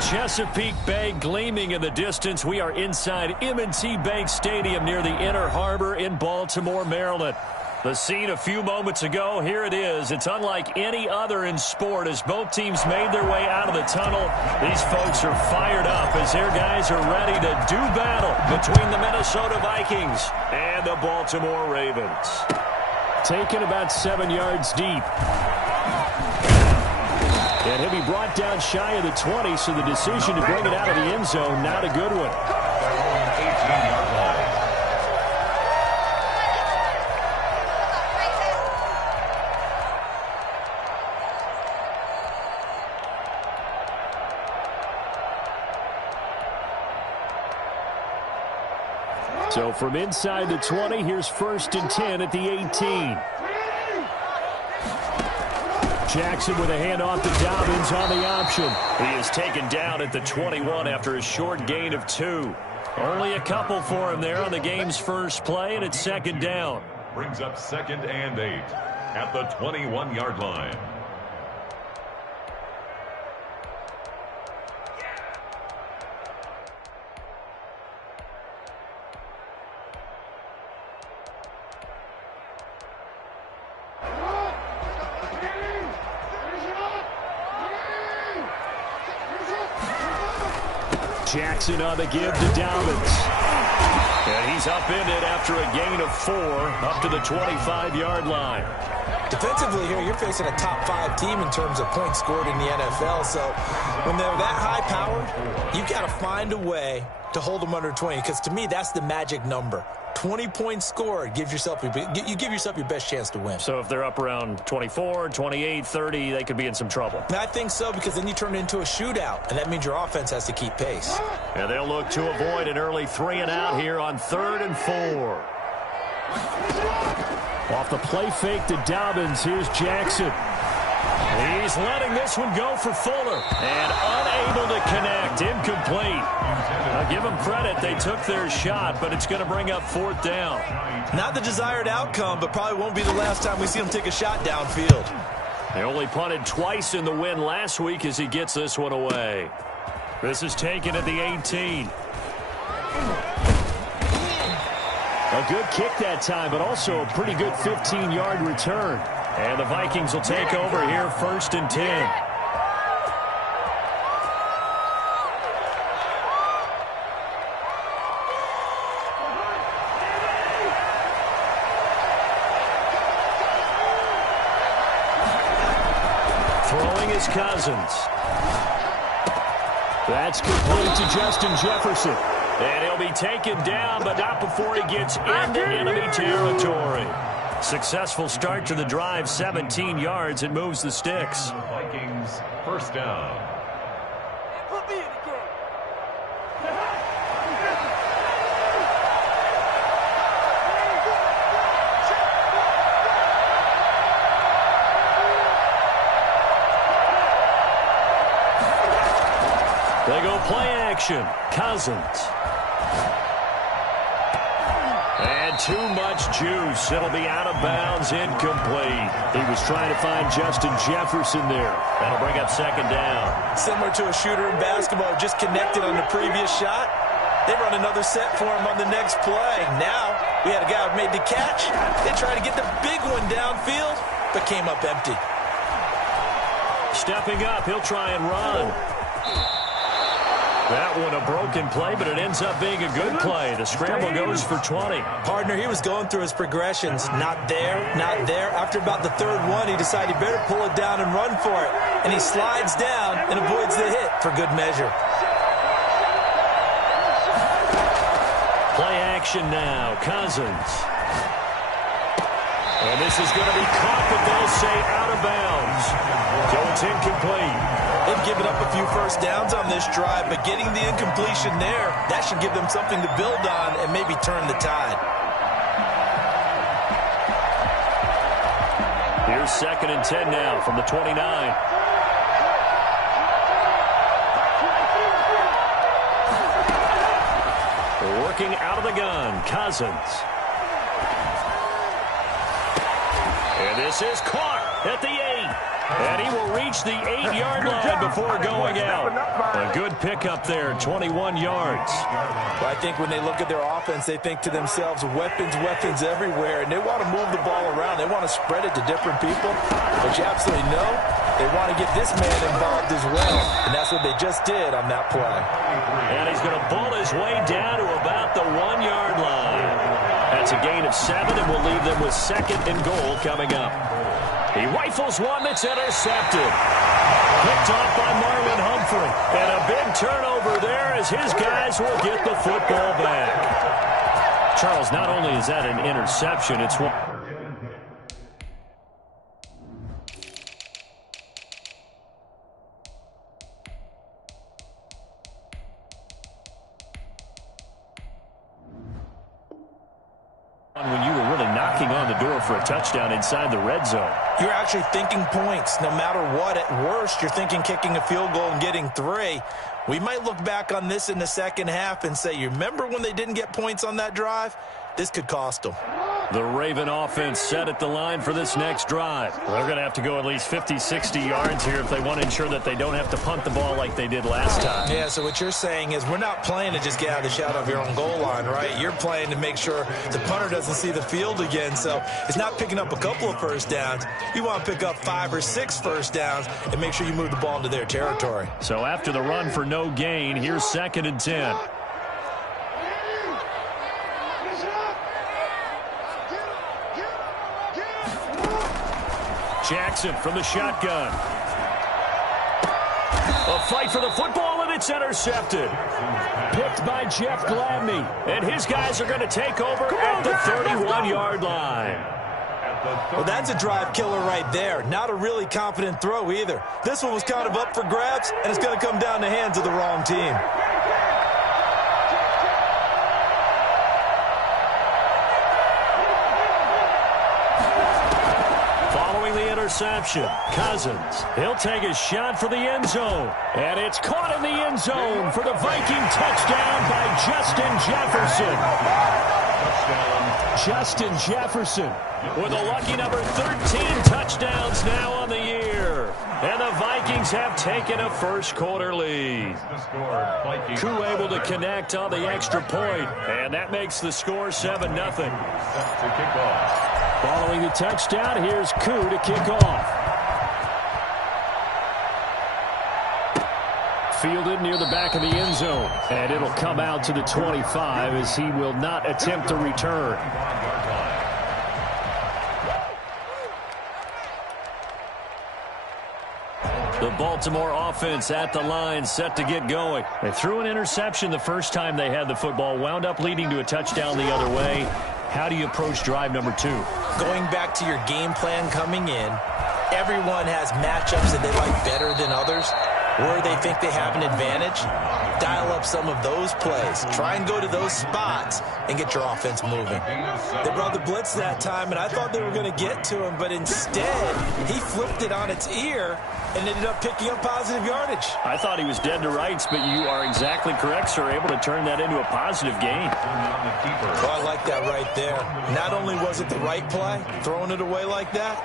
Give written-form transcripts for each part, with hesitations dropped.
Chesapeake Bay gleaming in the distance. We are inside M&T Bank Stadium near the Inner Harbor in Baltimore, Maryland. The scene a few moments ago, here it is. It's unlike any other in sport as both teams made their way out of the tunnel. These folks are fired up as their guys are ready to do battle between the Minnesota Vikings and the Baltimore Ravens. Taken about 7 yards deep. And he'll be brought down shy of the 20, so the decision to bring it out of the end zone, not a good one. So from inside the 20, here's 1st and 10 at the 18. Jackson with a handoff to Dobbins on the option. He is taken down at the 21 after a short gain of 2. Only a couple for him there on the game's first play, and it's 2nd down. Brings up 2nd and 8 at the 21-yard line. Jackson on the give to Dobbins. And he's upended after a gain of 4 up to the 25-yard line. Defensively here, you're facing a top 5 team in terms of points scored in the NFL. So when they're that high powered, you've got to find a way to hold them under 20. Because to me, that's the magic number. 20 points scored, you give yourself your best chance to win. So if they're up around 24, 28, 30, they could be in some trouble. I think so, because then you turn it into a shootout, and that means your offense has to keep pace. And they'll look to avoid an early 3 and out here on 3rd and 4. Off the play fake to Dobbins, here's Jackson. He's letting this one go for Fuller. And unable to connect, incomplete. I'll give them credit, they took their shot, but it's going to bring up 4th down. Not the desired outcome, but probably won't be the last time we see him take a shot downfield. They only punted twice in the win last week as he gets this one away. This is taken at the 18. A good kick that time, but also a pretty good 15-yard return. And the Vikings will take over here 1st and 10. Throwing is Cousins. That's complete to Justin Jefferson. And he'll be taken down, but not before he gets into enemy territory. Successful start to the drive, 17 yards, and moves the sticks. Vikings 1st down. They go play action. Cousins. And too much juice. It'll be out of bounds, incomplete. He was trying to find Justin Jefferson there. That'll bring up 2nd down. Similar to a shooter in basketball, just connected on the previous shot. They run another set for him on the next play. Now, we had a guy who made the catch. They tried to get the big one downfield, but came up empty. Stepping up, he'll try and run. That one a broken play, but it ends up being a good play. The scramble goes for 20. Partner, he was going through his progressions. Not there, not there. After about the 3rd one, he decided he better pull it down and run for it. And he slides down and avoids the hit for good measure. Play action now. Cousins. And this is going to be caught, but they'll say out of bounds. So it's incomplete. They've given up a few 1st downs on this drive, but getting the incompletion there, that should give them something to build on and maybe turn the tide. Here's 2nd and 10 now from the 29. Working out of the gun, Cousins. And This is caught at the 8. And he will reach the 8-yard line before going out. A good pickup there, 21 yards. Well, I think when they look at their offense, they think to themselves, weapons, weapons everywhere, and they want to move the ball around. They want to spread it to different people. But you absolutely know they want to get this man involved as well, and that's what they just did on that play. And he's going to bull his way down to about the 1-yard line. That's a gain of 7, and we'll leave them with 2nd and goal coming up. He rifles one that's intercepted. Picked off by Marlon Humphrey. And a big turnover there as his guys will get the football back. Charles, not only is that an interception, it's one. When you were really knocking on the door for a touchdown inside the red zone. You're actually thinking points. No matter what, at worst, you're thinking kicking a field goal and getting 3. We might look back on this in the second half and say, you remember when they didn't get points on that drive? This could cost them. The Raven offense set at the line for this next drive. They're going to have to go at least 50, 60 yards here if they want to ensure that they don't have to punt the ball like they did last time. Yeah, so what you're saying is we're not playing to just get out of the shadow of your own goal line, right? You're playing to make sure the punter doesn't see the field again. So it's not picking up a couple of first downs. You want to pick up 5 or 6 first downs and make sure you move the ball into their territory. So after the run for no gain, here's 2nd and 10. Jackson from the shotgun. A fight for the football, and it's intercepted. Picked by Jeff Gladney. And his guys are going to take over at the 31-yard line. Well, that's a drive killer right there. Not a really confident throw either. This one was kind of up for grabs, and it's going to come down the hands of the wrong team. Interception. Cousins. He'll take a shot for the end zone. And it's caught in the end zone for the Viking touchdown by Justin Jefferson. Justin Jefferson with a lucky number 13 touchdowns now on the year. And the Vikings have taken a first-quarter lead. Koo able to connect on the extra point, and that makes the score 7-0. Following the touchdown, here's Koo to kick off. Fielded near the back of the end zone, and it'll come out to the 25 as he will not attempt to return. The Baltimore offense at the line, set to get going. They threw an interception the first time they had the football, wound up leading to a touchdown the other way. How do you approach drive number 2? Going back to your game plan coming in, everyone has matchups that they like better than others, where they think they have an advantage. Dial up some of those plays. Try and go to those spots and get your offense moving. They brought the blitz that time, and I thought they were going to get to him, but instead, he flipped it on its ear and ended up picking up positive yardage. I thought he was dead to rights, but you are exactly correct, sir. Able to turn that into a positive gain. Well, I like that right there. Not only was it the right play, throwing it away like that,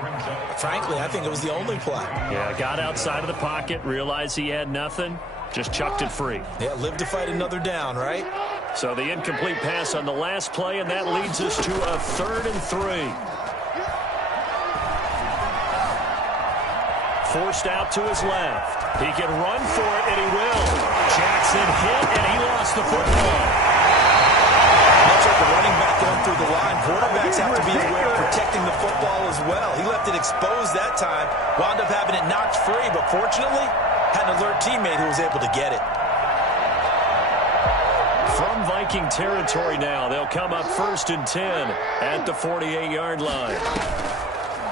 frankly, I think it was the only play. Yeah, got outside of the pocket, realized he had nothing, just chucked it free. Yeah, live to fight another down, right? So the incomplete pass on the last play, and that leads us to a 3rd and 3. Forced out to his left. He can run for it, and he will. Jackson hit, and he lost the football. Much like the running back going through the line, quarterbacks have to be aware of protecting the football as well. He left it exposed that time, wound up having it knocked free, but fortunately, had an alert teammate who was able to get it. From Viking territory now, they'll come up 1st and 10 at the 48-yard line.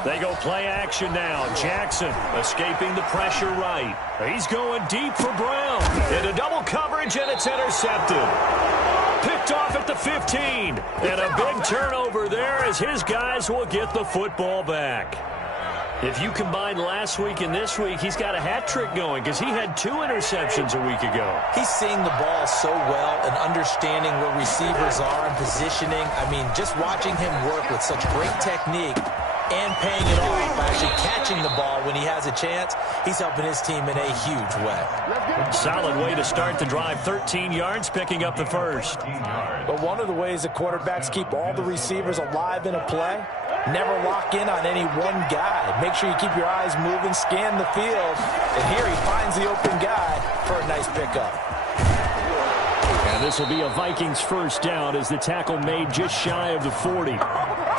They go play action now. Jackson escaping the pressure right. He's going deep for Brown. Into double coverage, and it's intercepted. Picked off at the 15. And a big turnover there as his guys will get the football back. If you combine last week and this week, he's got a hat trick going because he had 2 interceptions a week ago. He's seeing the ball so well and understanding where receivers are and positioning. I mean, just watching him work with such great technique, and paying it off by actually catching the ball when he has a chance. He's helping his team in a huge way. Solid way to start the drive. 13 yards, picking up the first. But one of the ways the quarterbacks keep all the receivers alive in a play, never lock in on any one guy. Make sure you keep your eyes moving, scan the field. And here he finds the open guy for a nice pickup. And this will be a Vikings first down as the tackle made just shy of the 40.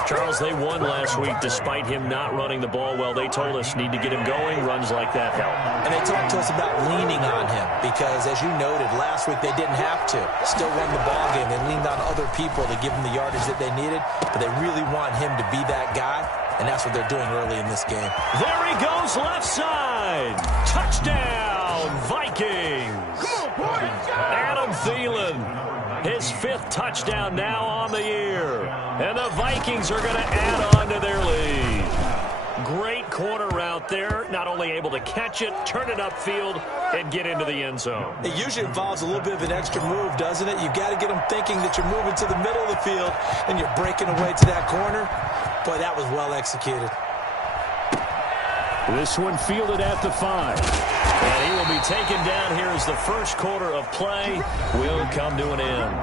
Charles, they won last week despite him not running the ball well. They told us need to get him going. Runs like that help. And they talked to us about leaning on him because, as you noted, last week they didn't have to. Still won the ball game. They leaned on other people to give them the yardage that they needed, but they really want him to be that guy, and that's what they're doing early in this game. There he goes, left side. Touchdown, Vikings. Adam Thielen, his 5th touchdown now on the year. And the Vikings are going to add on to their lead. Great corner route there. Not only able to catch it, turn it upfield, and get into the end zone. It usually involves a little bit of an extra move, doesn't it? You've got to get them thinking that you're moving to the middle of the field, and you're breaking away to that corner. Boy, that was well executed. This one fielded at the 5. And he will be taken down here as the first quarter of play will come to an end.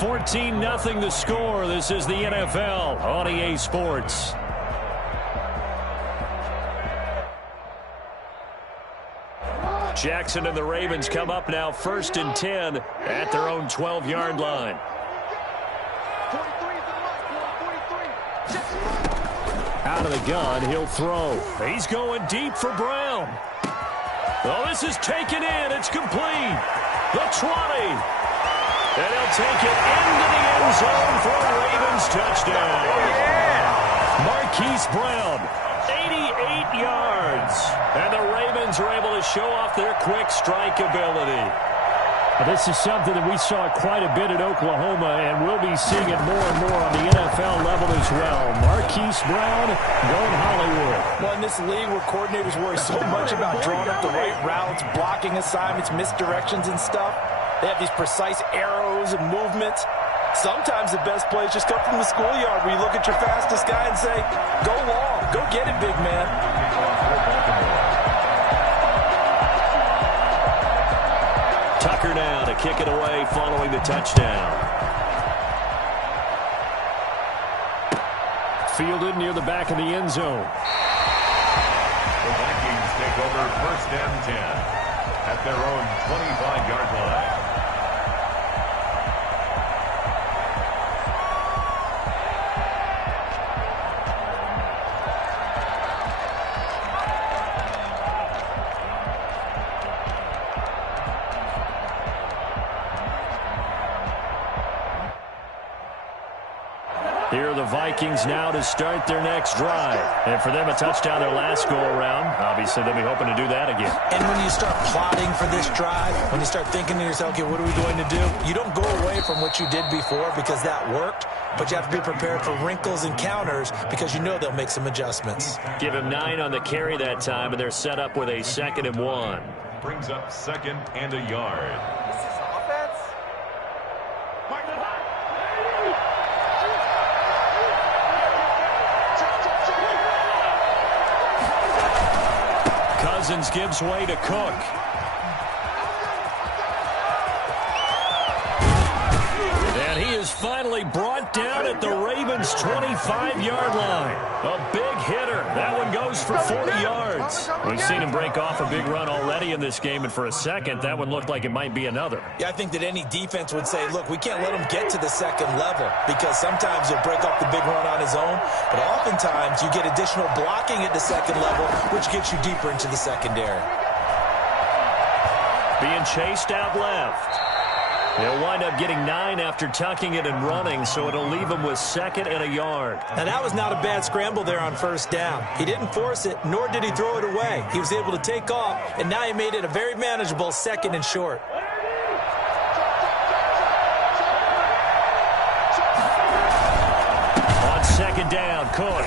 14-0 the score. This is the NFL on EA Sports. Jackson and the Ravens come up now 1st and 10 at their own 12-yard line. Out of the gun, he'll throw. He's going deep for Brown. Oh, this is taken in. It's complete. The 20. And he'll take it into the end zone for a Ravens touchdown. Marquise Brown, 88 yards. And the Ravens are able to show off their quick strike ability. This is something that we saw quite a bit at Oklahoma, and we'll be seeing it more and more on the NFL level as well. Marquise Brown going Hollywood. Well, in this league where coordinators worry so much about drawing up the right routes, blocking assignments, misdirections and stuff, they have these precise arrows and movements. Sometimes the best plays just come from the schoolyard where you look at your fastest guy and say, go long, go get it, big man. Tucker now to kick it away following the touchdown. Fielded near the back of the end zone. The Vikings take over 1st and 10 at their own 25-yard line. Here are the Vikings now to start their next drive. And for them, a touchdown their last go-around. Obviously, they'll be hoping to do that again. And when you start plotting for this drive, when you start thinking to yourself, okay, what are we going to do? You don't go away from what you did before because that worked, but you have to be prepared for wrinkles and counters because you know they'll make some adjustments. Give him 9 on the carry that time, and they're set up with a 2nd and 1. Brings up 2nd and a yard. Cousins gives way to Cook. And he is finally brought down at the Ravens' 25-yard line. A big hitter. That one goes for 40 yards. We've seen him break off a big run already in this game, and for a second, that one looked like it might be another. Yeah, I think that any defense would say, look, we can't let him get to the 2nd level because sometimes he'll break off the big run on his own, but oftentimes you get additional blocking at the 2nd level, which gets you deeper into the secondary. Being chased out left. They'll wind up getting 9 after tucking it and running, so it'll leave him with 2nd and a yard. Now, that was not a bad scramble there on 1st down. He didn't force it, nor did he throw it away. He was able to take off, and now he made it a very manageable 2nd and short. On 2nd down, Cook.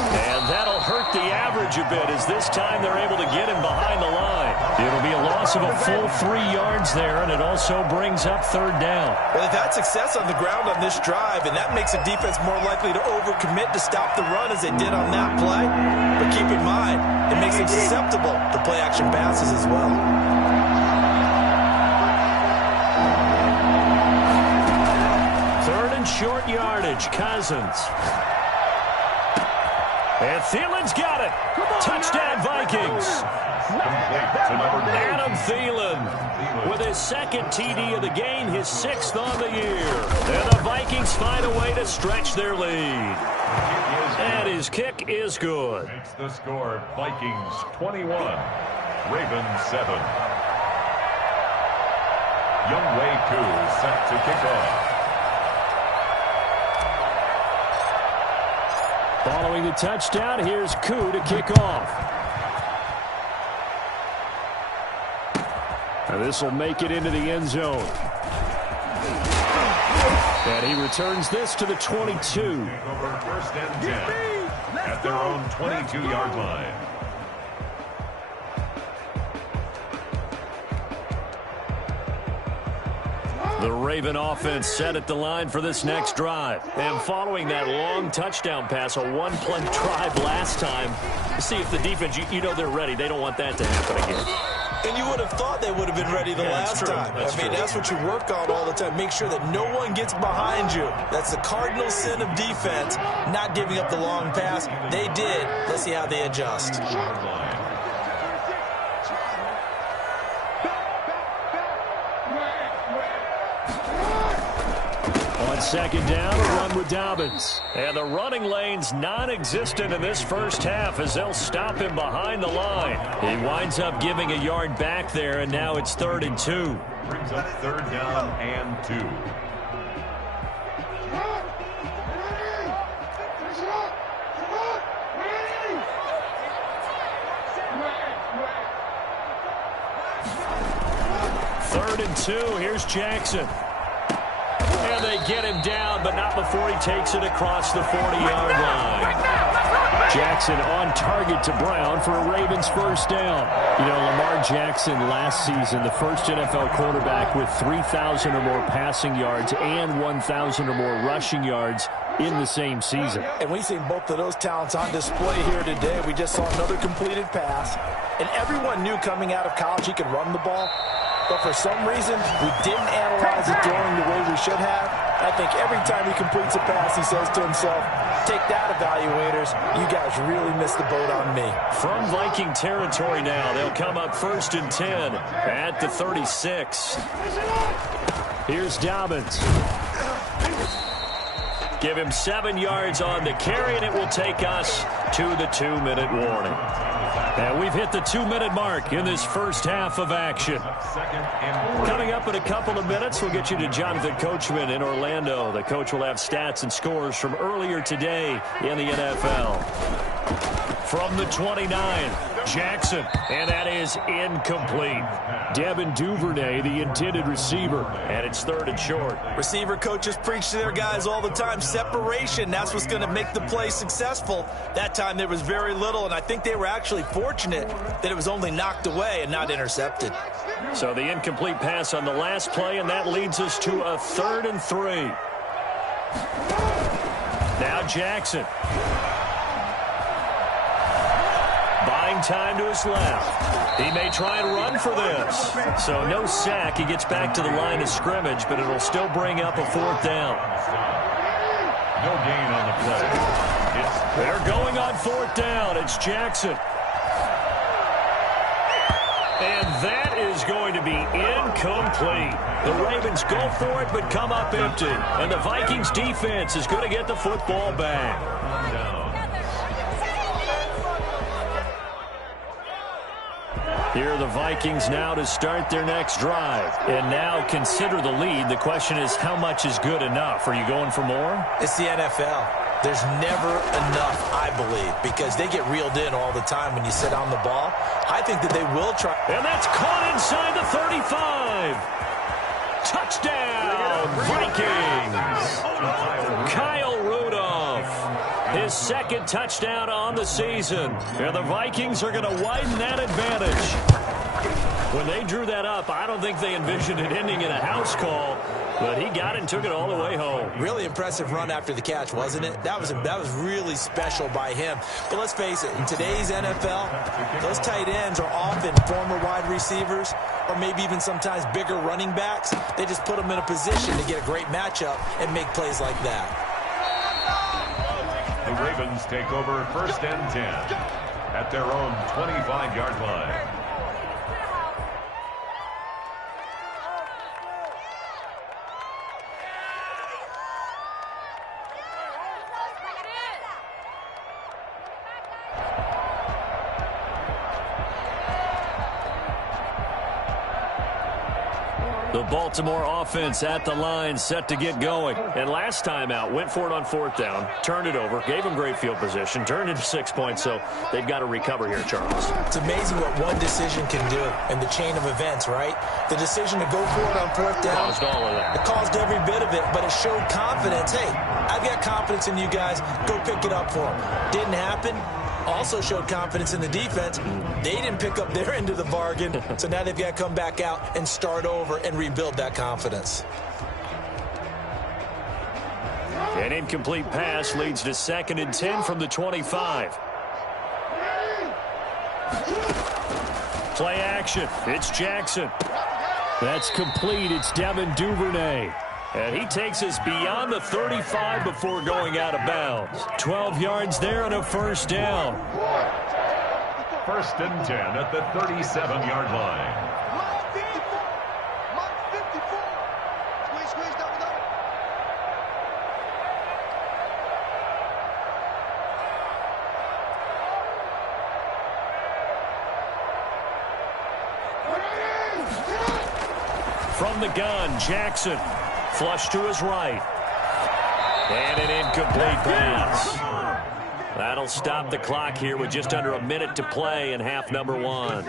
And that'll hurt up the average a bit as this time they're able to get him behind the line. It'll be a loss of a full 3 yards there, and it also brings up third down. Well, they've had success on the ground on this drive, and that makes a defense more likely to overcommit to stop the run as they did on that play. But keep in mind, it makes them susceptible to play-action passes as well. Third and short yardage, Cousins. And Thielen's got it. Touchdown, Vikings. Adam Thielen with his second TD of the game, his 6th on the year. And the Vikings find a way to stretch their lead. And his kick is good. Makes the score Vikings 21, Ravens 7. Younghoe Koo set to kick off. Following the touchdown, here's Koo to kick off. And this will make it into the end zone. And he returns this to the 22. Over first and 10 at their own 22-yard line. The Raven offense set at the line for this next drive. And following that long touchdown pass, a one-play drive last time, see if the defense, you know they're ready. They don't want that to happen again. And you would have thought they would have been ready the last time. That's what you work on all the time. Make sure that no one gets behind you. That's the cardinal sin of defense, not giving up the long pass. They did. Let's see how they adjust. On second down, a run with Dobbins. And the running lane's non-existent in this first half as they'll stop him behind the line. He winds up giving a yard back there, and now it's 3rd and 2. Brings up 3rd down and 2. Third and 2, here's Jackson. And they get him down, but not before he takes it across the 40-yard line. Jackson on target to Brown for a Ravens first down. You know, Lamar Jackson last season, the first NFL quarterback with 3,000 or more passing yards and 1,000 or more rushing yards in the same season. And we've seen both of those talents on display here today. We just saw another completed pass. And everyone knew coming out of college he could run the ball. But for some reason, we didn't analyze it during the way we should have. I think every time he completes a pass, he says to himself, take that, evaluators. You guys really missed the boat on me. From Viking territory now, they'll come up 1st and 10 at the 36. Here's Dobbins. Give him 7 yards on the carry, and it will take us to the 2-minute warning. And we've hit the 2-minute mark in this first half of action. Coming up in a couple of minutes, we'll get you to Jonathan Coachman in Orlando. The coach will have stats and scores from earlier today in the NFL. From the 29, Jackson, and that is incomplete. Devin Duvernay, the intended receiver, and it's 3rd and short. Receiver coaches preach to their guys all the time. Separation, that's what's going to make the play successful. That time there was very little, and I think they were actually fortunate that it was only knocked away and not intercepted. So the incomplete pass on the last play, and that leads us to a 3rd and 3. Now Jackson. Buying time to his left. He may try and run for this. So no sack. He gets back to the line of scrimmage, but it'll still bring up a 4th down. No gain on the play. They're going on 4th down. It's Jackson. And that is going to be incomplete. The Ravens go for it, but come up empty. And the Vikings defense is going to get the football back. Here are the Vikings now to start their next drive. And now consider the lead. The question is, how much is good enough? Are you going for more? It's the NFL. There's never enough, I believe, because they get reeled in all the time when you sit on the ball. I think that they will try. And that's caught inside the 35. Touchdown, Vikings. Kyle Rudolph. His his second touchdown on the season. And the Vikings are going to widen that advantage. When they drew that up, I don't think they envisioned it ending in a house call, but he got it and took it all the way home. Really impressive run after the catch, wasn't it? That was really special by him. But let's face it, in today's NFL, those tight ends are often former wide receivers or maybe even sometimes bigger running backs. They just put them in a position to get a great matchup and make plays like that. The Ravens take over 1st and 10 at their own 25-yard line. The Baltimore offense at the line, set to get going. And last time out, went for it on 4th down, turned it over, gave them great field position, turned into 6 points, so they've got to recover here, Charles. It's amazing what one decision can do in the chain of events, right? The decision to go for it on 4th down. Caused all of that. It caused every bit of it, but it showed confidence. Hey, I've got confidence in you guys. Go pick it up for them. Didn't happen. Also showed confidence in the defense. They didn't pick up their end of the bargain, so now they've got to come back out and start over and rebuild that confidence. An incomplete pass leads to 2nd and 10 from the 25. Play action. It's Jackson. That's complete. It's Devin Duvernay. And he takes us beyond the 35 before going out of bounds. 12 yards there on a 1st down. 1st and 10 at the 37-yard line. From the gun, Jackson. Flush to his right. And an incomplete pass. That'll stop the clock here with just under a minute to play in half number 1.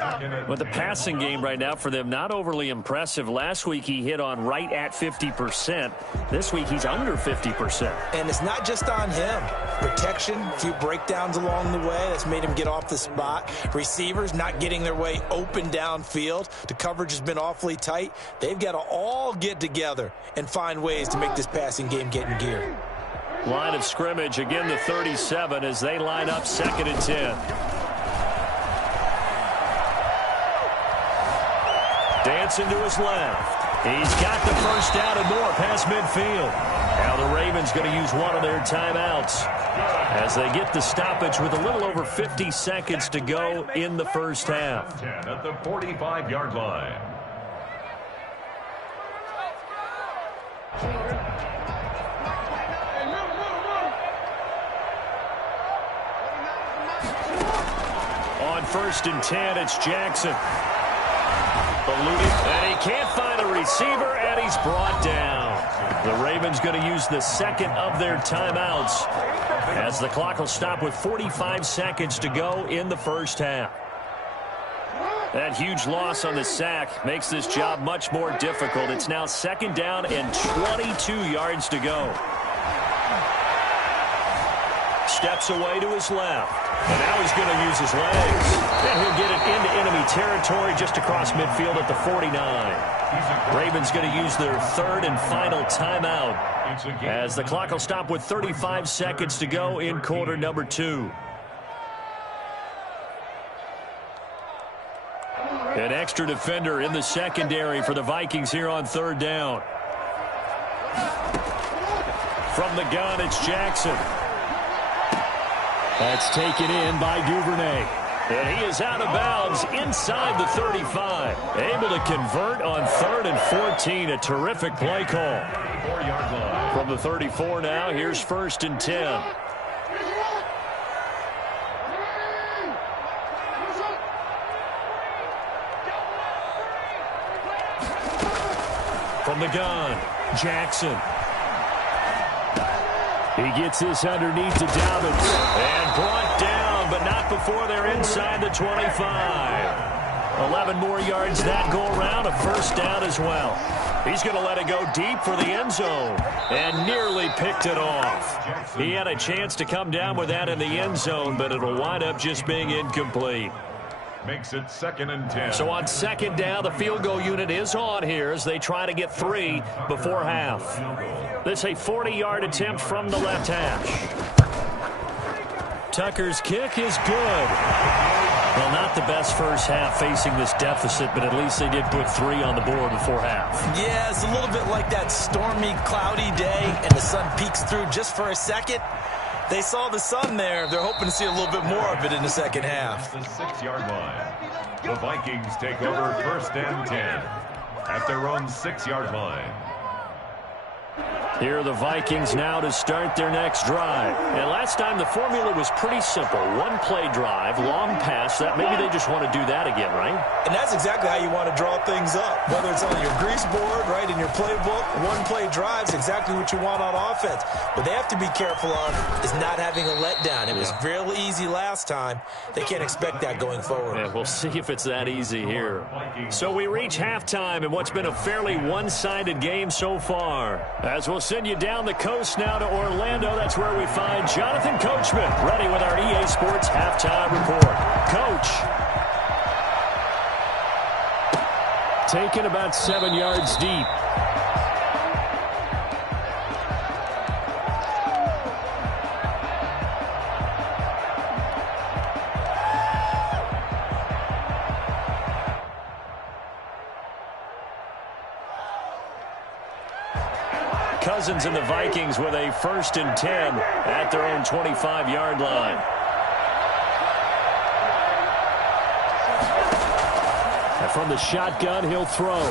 But the passing game right now for them, not overly impressive. Last week he hit on right at 50%. This week he's under 50%. And it's not just on him. Protection, a few breakdowns along the way. That's made him get off the spot. Receivers not getting their way open downfield. The coverage has been awfully tight. They've got to all get together and find ways to make this passing game get in gear. Line of scrimmage, again the 37 as they line up 2nd and 10. Dancing to his left. He's got the 1st down and more past midfield. Now the Ravens going to use one of their timeouts as they get the stoppage with a little over 50 seconds to go in the 1st half. 10 at the 45-yard line. On 1st and 10, it's Jackson. And he can't find a receiver, and he's brought down. The Ravens going to use the 2nd of their timeouts as the clock will stop with 45 seconds to go in the 1st half. That huge loss on the sack makes this job much more difficult. It's now 2nd down and 22 yards to go. Steps away to his left. And now he's going to use his legs. And he'll get it into enemy territory just across midfield at the 49. Ravens going to use their 3rd and final timeout as the clock will stop with 35 seconds to go in quarter number 2. An extra defender in the secondary for the Vikings here on 3rd down. From the gun, it's Jackson. That's taken in by Duvernay. And he is out of bounds inside the 35. Able to convert on 3rd and 14. A terrific play call. From the 34 now, here's 1st and 10. From the gun, Jackson. He gets this underneath to Dobbins. And brought down, but not before they're inside the 25. 11 more yards that go around, a 1st down as well. He's going to let it go deep for the end zone and nearly picked it off. He had a chance to come down with that in the end zone, but it'll wind up just being incomplete. Makes it 2nd and 10. So on 2nd down, the field goal unit is on here as they try to get 3 before half. This a 40-yard attempt from the left hash. Tucker's kick is good. Well, not the best first half facing this deficit, but at least they did put 3 on the board before half. Yeah, it's a little bit like that stormy, cloudy day, and the sun peeks through just for a second. They saw the sun there. They're hoping to see a little bit more of it in the second half. The 6-yard line. The Vikings take over 1st and 10 at their own 6-yard line. Here are the Vikings now to start their next drive. And last time the formula was pretty simple. 1-play drive, long pass. That maybe they just want to do that again, right? And that's exactly how you want to draw things up. Whether it's on your grease board, right, in your playbook, 1-play drive's exactly what you want on offense. What they have to be careful of is not having a letdown. It was real easy last time. They can't expect that going forward. Yeah, we'll see if it's that easy here. So we reach halftime in what's been a fairly one-sided game so far. As we'll send you down the coast now to Orlando. That's where we find Jonathan Coachman, ready with our EA Sports halftime report. Coach. Taken about 7 yards deep. Cousins and the Vikings with a 1st and 10 at their own 25-yard line. And from the shotgun, he'll throw.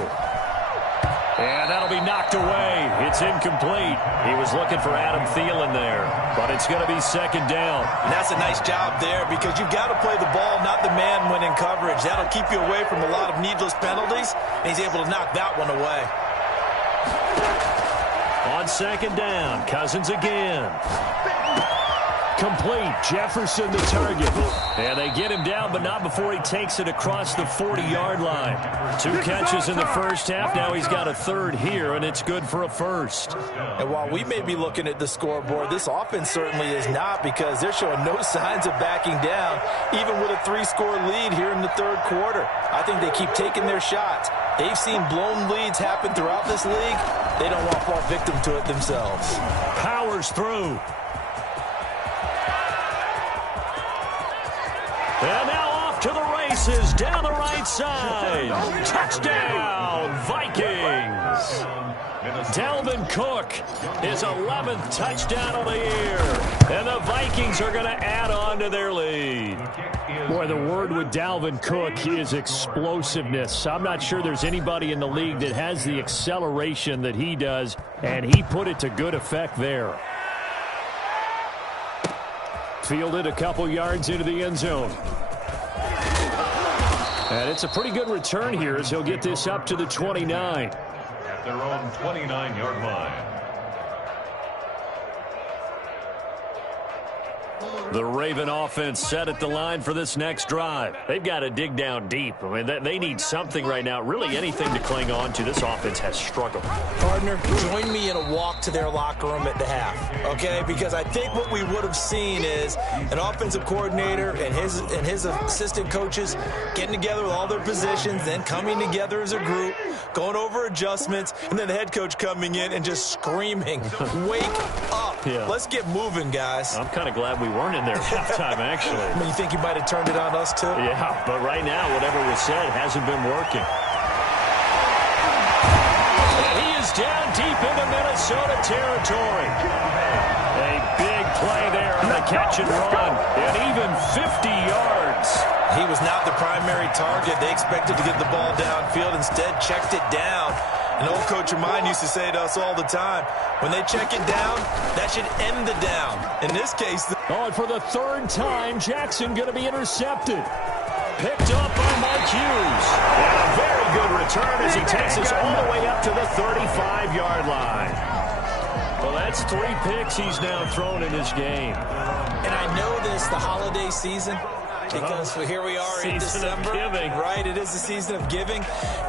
And that'll be knocked away. It's incomplete. He was looking for Adam Thielen there, but it's going to be 2nd down. And that's a nice job there because you've got to play the ball, not the man when in coverage. That'll keep you away from a lot of needless penalties, and he's able to knock that one away. On 2nd down, Cousins again. Complete. Jefferson the target. And they get him down, but not before he takes it across the 40-yard line. 2 catches in the first half. Now he's got a 3rd here, and it's good for a 1st. And while we may be looking at the scoreboard, this offense certainly is not because they're showing no signs of backing down, even with a 3-score lead here in the 3rd quarter. I think they keep taking their shots. They've seen blown leads happen throughout this league. They don't want to fall victim to it themselves. Powers through. And now off to the races down the right side. Touchdown, Vikings. Dalvin Cook, his 11th touchdown of the year. And the Vikings are going to add on to their lead. Boy, the word with Dalvin Cook is explosiveness. I'm not sure there's anybody in the league that has the acceleration that he does, and he put it to good effect there. Fielded a couple yards into the end zone. And it's a pretty good return here as he'll get this up to the 29. At their own 29-yard line. The Raven offense set at the line for this next drive. They've got to dig down deep. I mean, they need something right now, really anything to cling on to. This offense has struggled. Partner, join me in a walk to their locker room at the half, okay? Because I think what we would have seen is an offensive coordinator and his assistant coaches getting together with all their positions, then coming together as a group, going over adjustments, and then the head coach coming in and just screaming, wake up. Yeah. Let's get moving, guys. I'm kind of glad we weren't in there at halftime, actually. I mean, you think you might have turned it on us, too? Yeah, but right now, whatever was said hasn't been working. And he is down deep into Minnesota territory. A big play there on the catch and run. And even 50 yards. He was not the primary target. They expected to get the ball downfield. Instead, checked it down. An old coach of mine used to say to us all the time, when they check it down, that should end the down. In this case... and for the 3rd time, Jackson going to be intercepted. Picked up by Mike Hughes. And a very good return as he takes us all the way up to the 35-yard line. Well, that's 3 picks he's now thrown in this game. And I know this, the holiday season, because here we are in December. Right, it is the season of giving.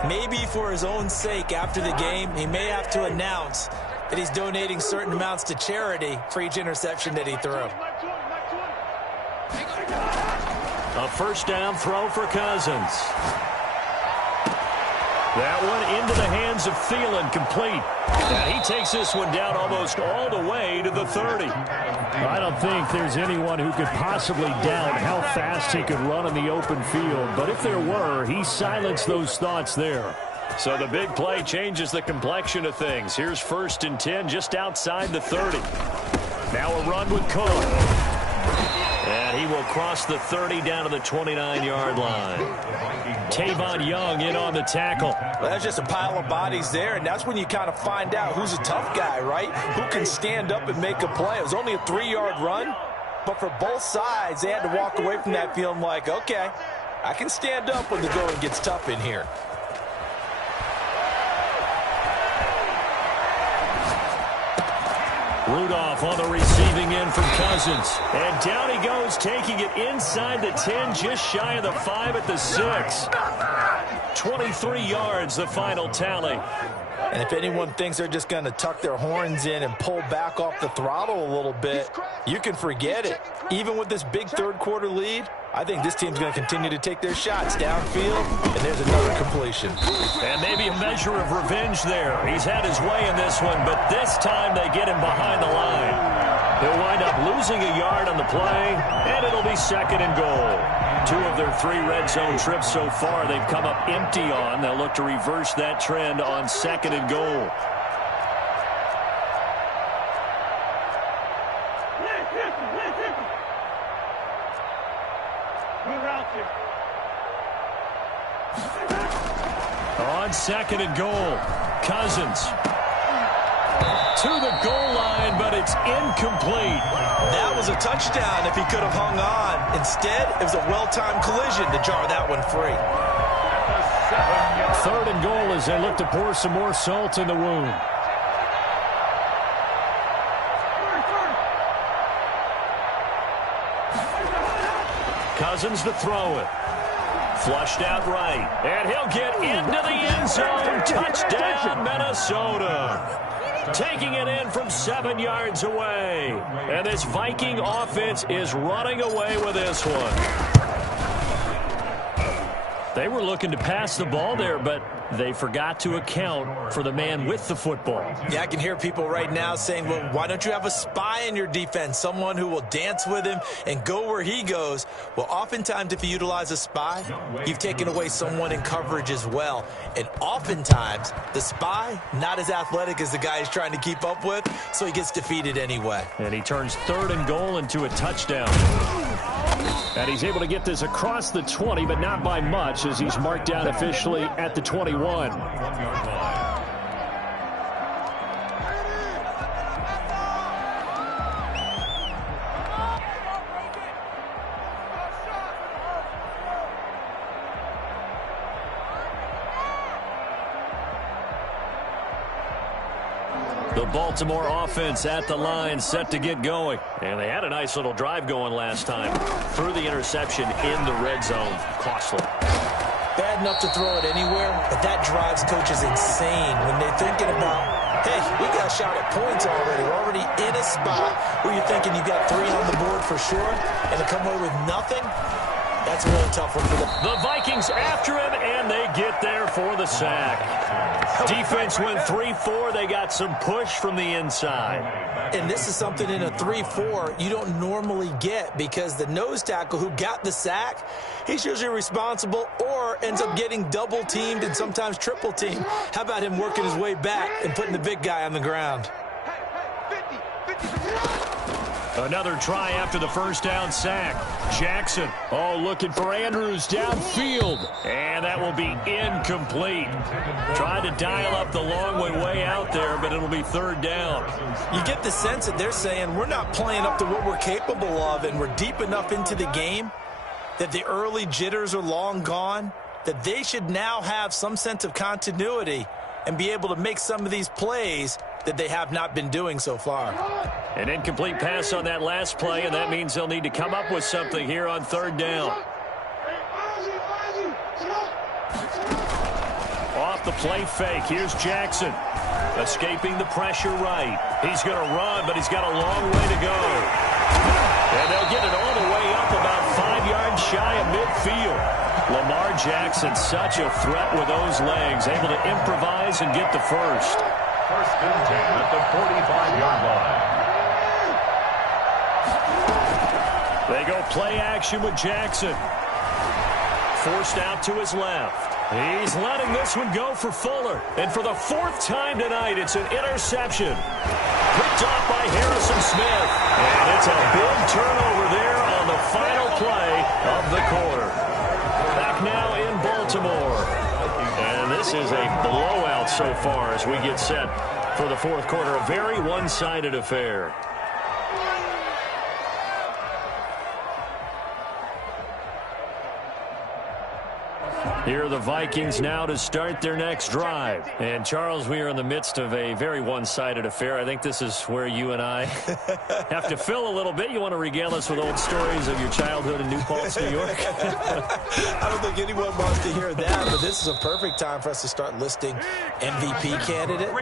Maybe for his own sake after the game, he may have to announce that he's donating certain amounts to charity for each interception that he threw. A first down throw for Cousins. That one into the hands of Thielen, complete. And he takes this one down almost all the way to the 30. I don't think there's anyone who could possibly doubt how fast he could run in the open field. But if there were, he silenced those thoughts there. So the big play changes the complexion of things. Here's 1st and 10 just outside the 30. Now a run with Cook. And he will cross the 30 down to the 29-yard line. Tavon Young in on the tackle. Well, that's just a pile of bodies there, and that's when you kind of find out who's a tough guy, right? Who can stand up and make a play. It was only a 3-yard run, but for both sides, they had to walk away from that feeling like, okay, I can stand up when the going gets tough in here. Rudolph on the receiving end from Cousins. And down he goes, taking it inside the 10, just shy of the 5 at the 6. 23 yards, the final tally. And if anyone thinks they're just going to tuck their horns in and pull back off the throttle a little bit, you can forget it. Even with this big third-quarter lead, I think this team's going to continue to take their shots downfield, and there's another completion. And maybe a measure of revenge there. He's had his way in this one, but this time they get him behind the line. He'll wind up losing a yard on the play, and it'll be 2nd and goal. 2 of their 3 red zone trips so far they've come up empty on. They'll look to reverse that trend on 2nd and goal. On 2nd and goal, Cousins to the goal line, but it's incomplete. That was a touchdown if he could have hung on. Instead, it was a well-timed collision to jar that one free. 3rd and goal as they look to pour some more salt in the wound. Cousins to throw it. Flushed out right. And he'll get into the end zone. Touchdown, Minnesota. Taking it in from 7 yards away. And this Viking offense is running away with this one. They were looking to pass the ball there, but they forgot to account for the man with the football. Yeah, I can hear people right now saying, well, why don't you have a spy in your defense, someone who will dance with him and go where he goes? Well, oftentimes if you utilize a spy, you've taken away someone in coverage as well. And oftentimes, the spy, not as athletic as the guy he's trying to keep up with, so he gets defeated anyway. And he turns 3rd and goal into a touchdown. And he's able to get this across the 20, but not by much, as he's marked down officially at the 21. The Baltimore offense at the line, set to get going. And they had a nice little drive going last time. Threw the interception in the red zone. Costly. Bad enough to throw it anywhere, but that drives coaches insane when they're thinking about, hey, we got a shot at points already. We're already in a spot where you're thinking you got 3 on the board for sure, and to come away with nothing, that's a really tough one for them. The Vikings after him, and they get there for the sack. Defense went 3-4. They got some push from the inside. And this is something in a 3-4 you don't normally get, because the nose tackle who got the sack, he's usually responsible or ends up getting double-teamed and sometimes triple-teamed. How about him working his way back and putting the big guy on the ground? Another try after the first down sack. Jackson, looking for Andrews downfield. And that will be incomplete. Tried to dial up the long way out there, but it'll be 3rd down. You get the sense that they're saying we're not playing up to what we're capable of, and we're deep enough into the game that the early jitters are long gone, that they should now have some sense of continuity and be able to make some of these plays that they have not been doing so far. An incomplete pass on that last play, and that means they'll need to come up with something here on 3rd down. off the play fake. Here's Jackson. Escaping the pressure right. He's going to run, but he's got a long way to go. And they'll get it all the way up about 5 yards shy of midfield. Lamar Jackson, such a threat with those legs, able to improvise and get the first. First and 10 at the 45-yard line. They go play action with Jackson. Forced out to his left. He's letting this one go for Fuller. And for the 4th time tonight, it's an interception. Picked off by Harrison Smith. And it's a big turnover there on the final play of the quarter. Back now in Baltimore. And this is a blowout so far as we get set for the 4th quarter. A very one-sided affair. Here are the Vikings now to start their next drive. And, Charles, we are in the midst of a very one-sided affair. I think this is where you and I have to fill a little bit. You want to regale us with old stories of your childhood in New Paltz, New York? I don't think anyone wants to hear that, but this is a perfect time for us to start listing MVP candidate.